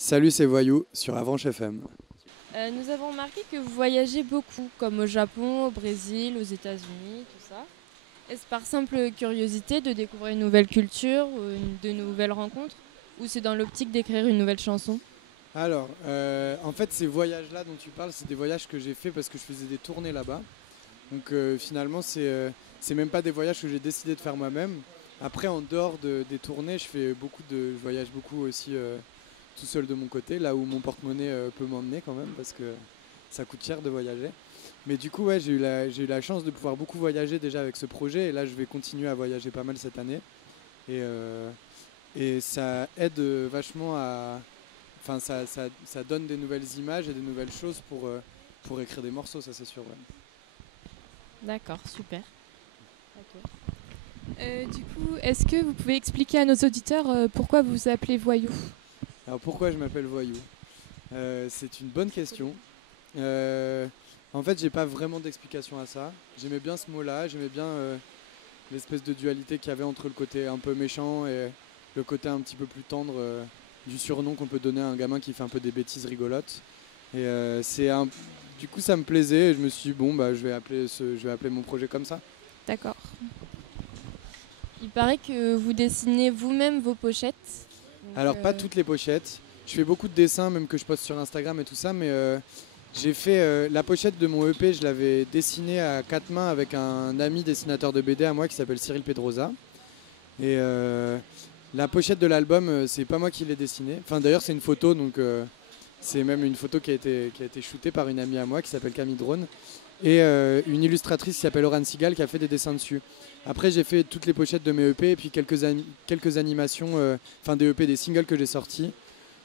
Salut, c'est Voyou sur Avranches FM. Nous avons remarqué que vous voyagez beaucoup, comme au Japon, au Brésil, aux États-Unis, tout ça. Est-ce par simple curiosité de découvrir une nouvelle culture, ou de nouvelles rencontres, ou c'est dans l'optique d'écrire une nouvelle chanson? Alors, en fait, ces voyages-là dont tu parles, c'est des voyages que j'ai fait parce que je faisais des tournées là-bas. Donc finalement, c'est même pas des voyages que j'ai décidé de faire moi-même. Après, en dehors des tournées, je voyage beaucoup aussi tout seul de mon côté, là où mon porte-monnaie peut m'emmener quand même, parce que ça coûte cher de voyager. Mais du coup, ouais, j'ai eu la chance de pouvoir beaucoup voyager déjà avec ce projet, et là, je vais continuer à voyager pas mal cette année. Et, euh, et ça aide vachement à... Enfin, ça donne des nouvelles images et des nouvelles choses pour écrire des morceaux, ça c'est sûr. Ouais. D'accord, super. Ok. Du coup, est-ce que vous pouvez expliquer à nos auditeurs pourquoi vous vous appelez Voyou? Alors pourquoi je m'appelle Voyou? C'est une bonne question. Euh, En fait, j'ai pas vraiment d'explication à ça. J'aimais bien ce mot-là, j'aimais bien l'espèce de dualité qu'il y avait entre le côté un peu méchant et le côté un petit peu plus tendre du surnom qu'on peut donner à un gamin qui fait un peu des bêtises rigolotes. Et du coup, ça me plaisait et je me suis dit, bon, bah, je vais appeler mon projet comme ça. D'accord. Il paraît que vous dessinez vous-même vos pochettes. Donc, Alors, pas toutes les pochettes. Je fais beaucoup de dessins, même que je poste sur Instagram et tout ça, mais j'ai fait la pochette de mon EP, je l'avais dessinée à quatre mains avec un ami dessinateur de BD à moi qui s'appelle Cyril Pedrosa. Et la pochette de l'album, c'est pas moi qui l'ai dessinée. Enfin, d'ailleurs, c'est une photo, donc c'est même une photo qui a été shootée par une amie à moi qui s'appelle Camille Drone. Et une illustratrice qui s'appelle Oran Sigal qui a fait des dessins dessus. Après, j'ai fait toutes les pochettes de mes EP et puis quelques animations, enfin des EP, des singles que j'ai sortis,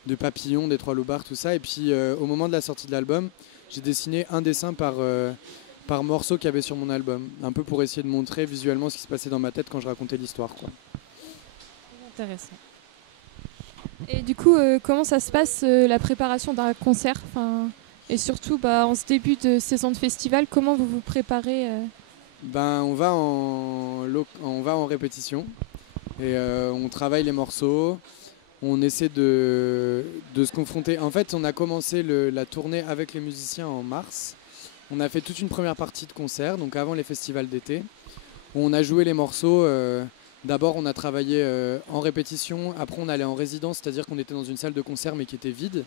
de Papillon, des Trois Loupards, tout ça. Et puis au moment de la sortie de l'album, j'ai dessiné un dessin par morceau qu'il y avait sur mon album. Un peu pour essayer de montrer visuellement ce qui se passait dans ma tête quand je racontais l'histoire, quoi. intéressant. Et du coup, comment ça se passe la préparation d'un concert? Et surtout, en ce début de saison de festival, comment vous vous préparez Ben, on va en répétition et on travaille les morceaux. On essaie de se confronter. En fait, on a commencé la tournée avec les musiciens en mars. On a fait toute une première partie de concert, donc avant les festivals d'été, où on a joué les morceaux. D'abord, on a travaillé en répétition. Après, on allait en résidence, c'est-à-dire qu'on était dans une salle de concert mais qui était vide.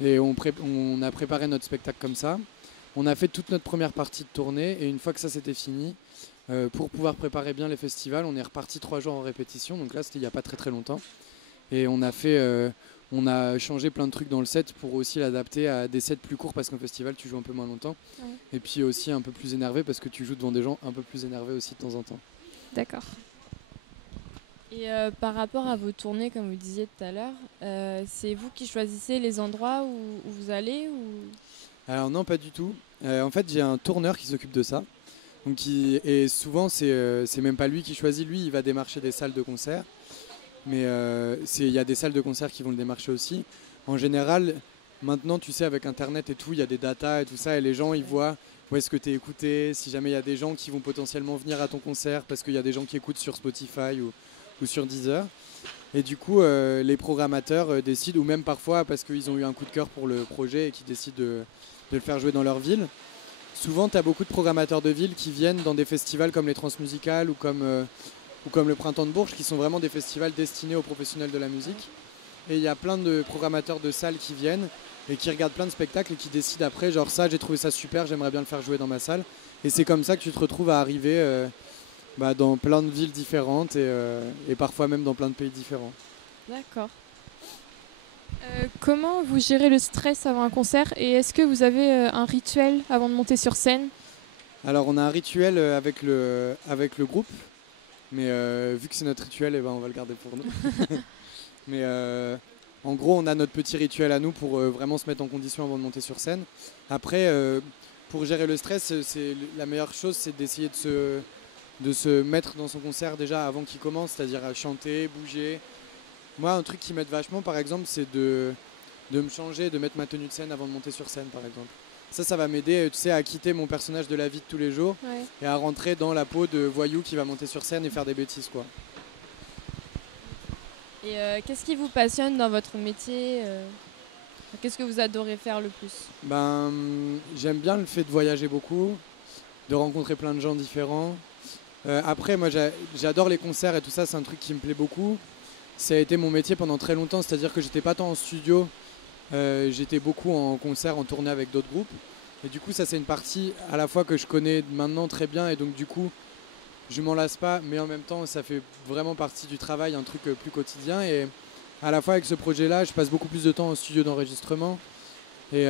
Et on a préparé notre spectacle comme ça. On a fait toute notre première partie de tournée. Et une fois que ça c'était fini, pour pouvoir préparer bien les festivals, on est reparti 3 jours en répétition. Donc là, c'était il n'y a pas très très longtemps. Et on a changé plein de trucs dans le set pour aussi l'adapter à des sets plus courts parce qu'en festival tu joues un peu moins longtemps. Ouais. Et puis aussi un peu plus énervé parce que tu joues devant des gens un peu plus énervés aussi de temps en temps. D'accord. Et par rapport à vos tournées, comme vous disiez tout à l'heure, c'est vous qui choisissez les endroits où vous allez ou... Alors non, pas du tout. En fait, j'ai un tourneur qui s'occupe de ça. Et souvent, c'est même pas lui qui choisit. Lui, il va démarcher des salles de concert. Mais il y a des salles de concert qui vont le démarcher aussi. En général, maintenant, tu sais, avec Internet et tout, il y a des datas et tout ça. Et les gens, ils voient où est-ce que tu es écouté. Si jamais il y a des gens qui vont potentiellement venir à ton concert parce qu'il y a des gens qui écoutent sur Spotify ou sur Deezer. Et du coup, les programmateurs décident, ou même parfois parce qu'ils ont eu un coup de cœur pour le projet et qui décident de le faire jouer dans leur ville. Souvent, tu as beaucoup de programmateurs de villes qui viennent dans des festivals comme les Transmusicales ou comme le Printemps de Bourges, qui sont vraiment des festivals destinés aux professionnels de la musique. Et il y a plein de programmateurs de salles qui viennent et qui regardent plein de spectacles et qui décident après, genre ça, j'ai trouvé ça super, j'aimerais bien le faire jouer dans ma salle. Et c'est comme ça que tu te retrouves à arriver dans plein de villes différentes et parfois même dans plein de pays différents. D'accord. Comment vous gérez le stress avant un concert et est-ce que vous avez un rituel avant de monter sur scène? Alors on a un rituel avec le groupe, mais vu que c'est notre rituel, eh ben, on va le garder pour nous. Mais en gros, on a notre petit rituel à nous pour vraiment se mettre en condition avant de monter sur scène. Après, pour gérer le stress, la meilleure chose, c'est d'essayer de se mettre dans son concert déjà avant qu'il commence, c'est-à-dire à chanter, bouger. Moi, un truc qui m'aide vachement, par exemple, c'est de me changer, de mettre ma tenue de scène avant de monter sur scène, par exemple. Ça va m'aider, tu sais, à quitter mon personnage de la vie de tous les jours Ouais. et à rentrer dans la peau de Voyou qui va monter sur scène et faire des bêtises, quoi. Et qu'est-ce qui vous passionne dans votre métier Qu'est-ce que vous adorez faire le plus? Ben, j'aime bien le fait de voyager beaucoup, de rencontrer plein de gens différents. Après, moi, j'adore les concerts et tout ça, c'est un truc qui me plaît beaucoup. Ça a été mon métier pendant très longtemps, c'est-à-dire que j'étais pas tant en studio, j'étais beaucoup en concert, en tournée avec d'autres groupes. Et du coup, ça, c'est une partie à la fois que je connais maintenant très bien, et donc du coup, je m'en lasse pas, mais en même temps, ça fait vraiment partie du travail, un truc plus quotidien. Et à la fois, avec ce projet-là, je passe beaucoup plus de temps en studio d'enregistrement. Et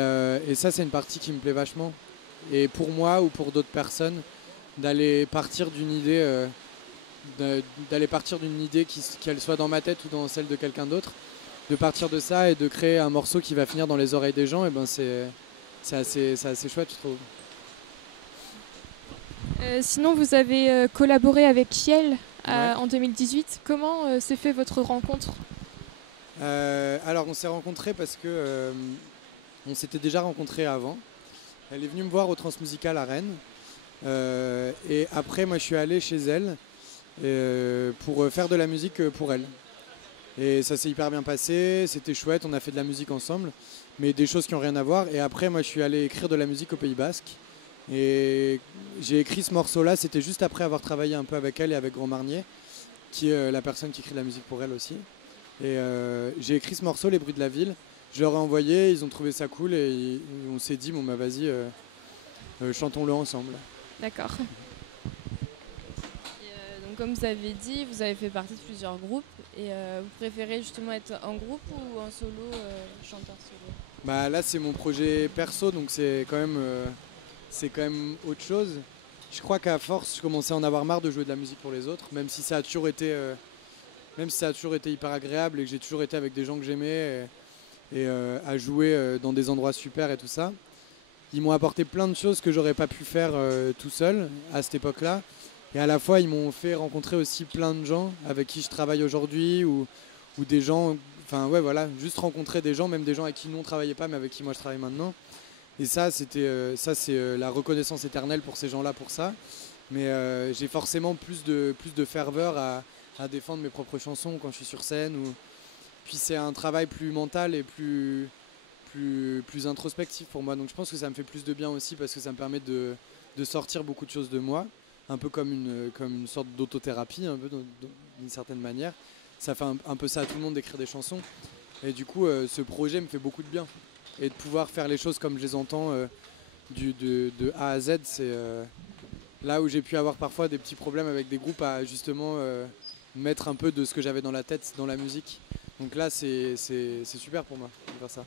ça, c'est une partie qui me plaît vachement. Et pour moi ou pour d'autres personnes, d'aller partir d'une idée, qu'elle soit dans ma tête ou dans celle de quelqu'un d'autre, de partir de ça et de créer un morceau qui va finir dans les oreilles des gens, et ben c'est assez chouette, je trouve. Sinon, vous avez collaboré avec Kiel Ouais. en 2018. Comment s'est fait votre rencontre? Alors on s'est rencontrés parce que on s'était déjà rencontrés avant. Elle est venue me voir au Transmusical à Rennes. Et après, moi, je suis allé chez elle pour faire de la musique pour elle. Et ça s'est hyper bien passé, c'était chouette, on a fait de la musique ensemble, mais des choses qui n'ont rien à voir. Et après, moi, je suis allé écrire de la musique au Pays Basque. Et j'ai écrit ce morceau-là, c'était juste après avoir travaillé un peu avec elle et avec Grand Marnier, qui est la personne qui écrit de la musique pour elle aussi. Et j'ai écrit ce morceau, Les bruits de la ville. Je leur ai envoyé, ils ont trouvé ça cool et on s'est dit, bon bah vas-y, chantons-le ensemble. D'accord. Donc, comme vous avez dit, vous avez fait partie de plusieurs groupes. Et vous préférez justement être en groupe ou en solo, chanteur solo? Bah là c'est mon projet perso, donc c'est quand même autre chose. Je crois qu'à force, je commençais à en avoir marre de jouer de la musique pour les autres, même si ça a toujours été hyper agréable et que j'ai toujours été avec des gens que j'aimais et à jouer dans des endroits super et tout ça. Ils m'ont apporté plein de choses que j'aurais pas pu faire tout seul à cette époque-là. Et à la fois, ils m'ont fait rencontrer aussi plein de gens avec qui je travaille aujourd'hui ou des gens, enfin ouais voilà, juste rencontrer des gens, même des gens avec qui nous on travaillait pas mais avec qui moi je travaille maintenant. Et ça, c'est la reconnaissance éternelle pour ces gens-là pour ça. Mais j'ai forcément plus de ferveur à défendre mes propres chansons quand je suis sur scène. Puis c'est un travail plus mental et plus introspectif pour moi. Donc je pense que ça me fait plus de bien aussi parce que ça me permet de sortir beaucoup de choses de moi. Un peu comme une sorte d'autothérapie, un peu d'une certaine manière. Ça fait un peu ça à tout le monde d'écrire des chansons. Et du coup, ce projet me fait beaucoup de bien. Et de pouvoir faire les choses comme je les entends de A à Z, c'est là où j'ai pu avoir parfois des petits problèmes avec des groupes à justement mettre un peu de ce que j'avais dans la tête dans la musique. Donc là, c'est super pour moi de faire ça.